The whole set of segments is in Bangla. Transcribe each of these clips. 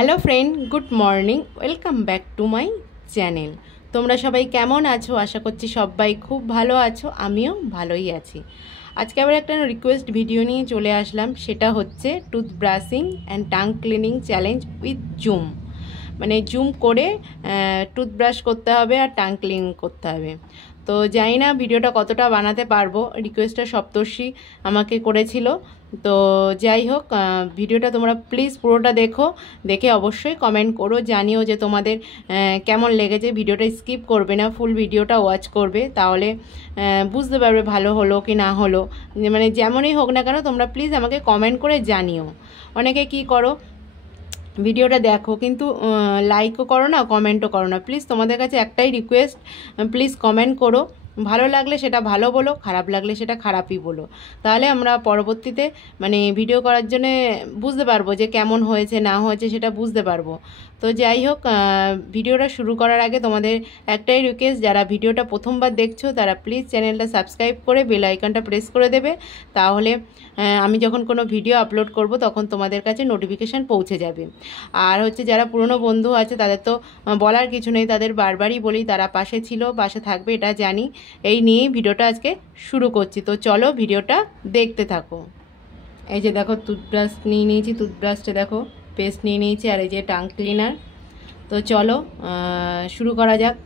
Hello friend, good morning. Welcome back to my channel. তোমরা সবাই কেমন আছো? আশা করছি সবাই খুব ভালো আছো, আমিও ভালোই আছি। আজকে আবার একটা রিকোয়েস্ট ভিডিও নিয়ে চলে আসলাম, সেটা হচ্ছে tooth brushing and tongue cleaning challenge with zoom. মানে জুম করে টুথব্রাশ করতে হবে আর টাং ক্লিন করতে হবে। তো জানি না ভিডিওটা কতটা বানাতে পারবো, রিকোয়েস্টটা সপ্তর্ষি আমাকে করেছিল। তো যাই হোক, ভিডিওটা তোমরা প্লিজ পুরোটা দেখো, দেখে অবশ্যই কমেন্ট করো, জানিও যে তোমাদের কেমন লেগেছে। ভিডিওটা স্কিপ করবে না, ফুল ভিডিওটা ওয়াচ করবে, তাহলে বুঝতে পারবে ভালো হলো কি না হলো। মানে যেমনই হোক না কেন তোমরা প্লিজ আমাকে কমেন্ট করে জানিও। অনেকে কি করো, ভিডিওটা দেখো কিন্তু লাইকও করো না, কমেন্টও করো না। প্লিজ তোমাদের কাছে একটাই রিকোয়েস্ট, প্লিজ কমেন্ট করো। ভালো লাগলে সেটা ভালো বলো, খারাপ লাগলে সেটা খারাপই বলো, তাহলে আমরা পরবর্তীতে মানে ভিডিও করার জন্যে বুঝতে পারবো যে কেমন হয়েছে না হয়েছে, সেটা বুঝতে পারবো। তো যাই হোক, ভিডিওটা শুরু করার আগে তোমাদের একটাই রিকোয়েস্ট, যারা ভিডিওটা প্রথমবার দেখছো তারা প্লিজ চ্যানেলটা সাবস্ক্রাইব করে বেল আইকনটা প্রেস করে দেবে, তাহলে আমি যখন কোনো ভিডিও আপলোড করব তখন তোমাদের কাছে নোটিফিকেশান পৌঁছে যাবে। আর হচ্ছে যারা পুরনো বন্ধু আছে তাদের তো বলার কিছু নেই, তাদের বারবারই বলি তারা পাশে ছিল, পাশে থাকবে, এটা জানি। এই নিয়েই ভিডিওটা আজকে শুরু করছি। তো চলো ভিডিওটা দেখতে থাকো। এই যে দেখো, টুথব্রাশ নিয়ে নিয়েছি, টুথব্রাশটা দেখো, পেস্ট নিয়ে নিয়েছি, আর এই যে টাং ক্লিনার। তো চলো শুরু করা যাক।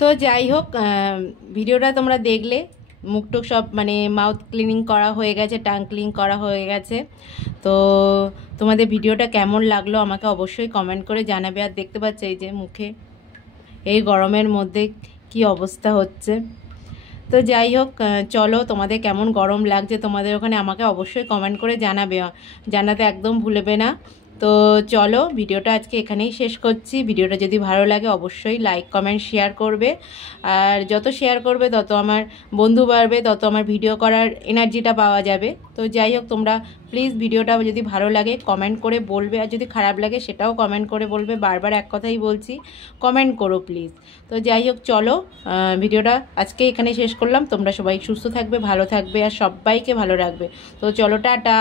তো যাই হোক, ভিডিওটা তোমরা দেখলে, মুখটুক সব মানে মাউথ ক্লিনিং করা হয়ে গেছে, টাং ক্লিন করা হয়ে গেছে। তো তোমাদের ভিডিওটা কেমন লাগলো আমাকে অবশ্যই কমেন্ট করে জানাবে। আর দেখতে পাচ্ছ এই যে মুখে এই গরমের মধ্যে কি অবস্থা হচ্ছে। তো যাই হোক, চলো তোমাদের কেমন গরম লাগছে তোমাদের ওখানে আমাকে অবশ্যই কমেন্ট করে জানাবে, জানাতে একদম ভুলবে না। তো চলো ভিডিওটা আজকে এখানেই শেষ করছি। ভিডিওটা যদি ভালো লাগে অবশ্যই লাইক কমেন্ট শেয়ার করবে। আর যত শেয়ার করবে তত আমার বন্ধু বাড়বে, তত আমার ভিডিও করার এনার্জিটা পাওয়া যাবে। তো যাই হোক, তোমরা প্লিজ ভিডিওটা যদি ভালো লাগে কমেন্ট করে বলবে, আর যদি খারাপ লাগে সেটাও কমেন্ট করে বলবে। বারবার এক কথাই বলছি, কমেন্ট করো প্লিজ। তো যাই হোক, চলো ভিডিওটা আজকে এখানে শেষ করলাম। তোমরা সবাই সুস্থ থাকবে, ভালো থাকবে, আর সবাইকে ভালো রাখবে। তো চলো, টাটা।